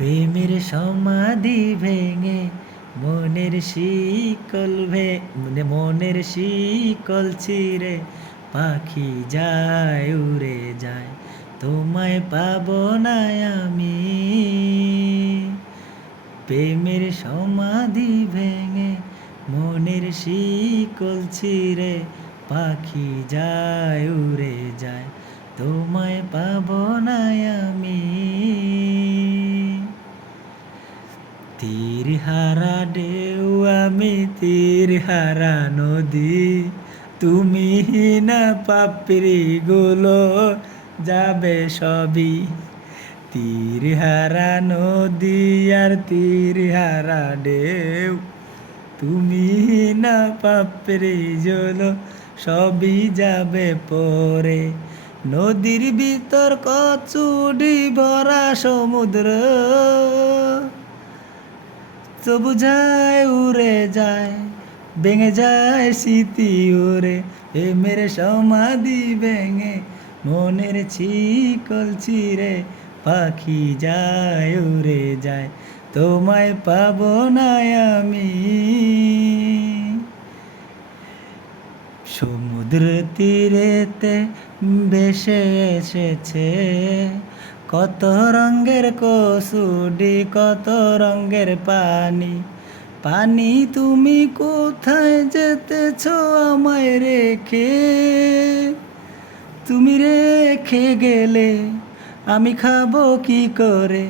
প্রেমের সমাধি ভেঙে মনের শিকল ভে মানে মনের শিকল ছিঁড়ে পাখি যায়, উড়ে যায়। তোমায় পাব না আমি। প্রেমের সমাধি ভেঙে মনের শিকল ছিঁড়ে পাখি যায়, উড়ে তীর হারা আমি তীর হারা নদী। তুমি না পাপড়ি গুলো যাবে সবই। তীর হারা নদী আর তীর হারা তুমি না পাপড়ি জলো সবই যাবে পরে। নদীর ভিতর কচুডি ভরা সমুদ্র। তবু যায়, উড়ে যায়, ভেঙে যায় স্মৃতি ওরে। এ মেরে সমাধি ভেঙে মনের ছিকল ছিঁড়ে পাখি যায়, উড়ে যায়, তোমায় পাবো না আমি। সমুদ্র তীরেতে ভেসে এসেছে কত রঙের কসুডি, কত রঙের পানি। পানি তুমি কোথায় যেতেছ আমায় রেখে? তুমি রেখে গেলে আমি খাব কি করে?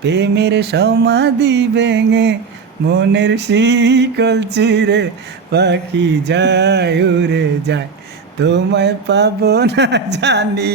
প্রেমের সমাধি ভেঙে মনের শিকল চিরে পাখি যায়, উড়ে যায়। তোমায় পাবো না জানি।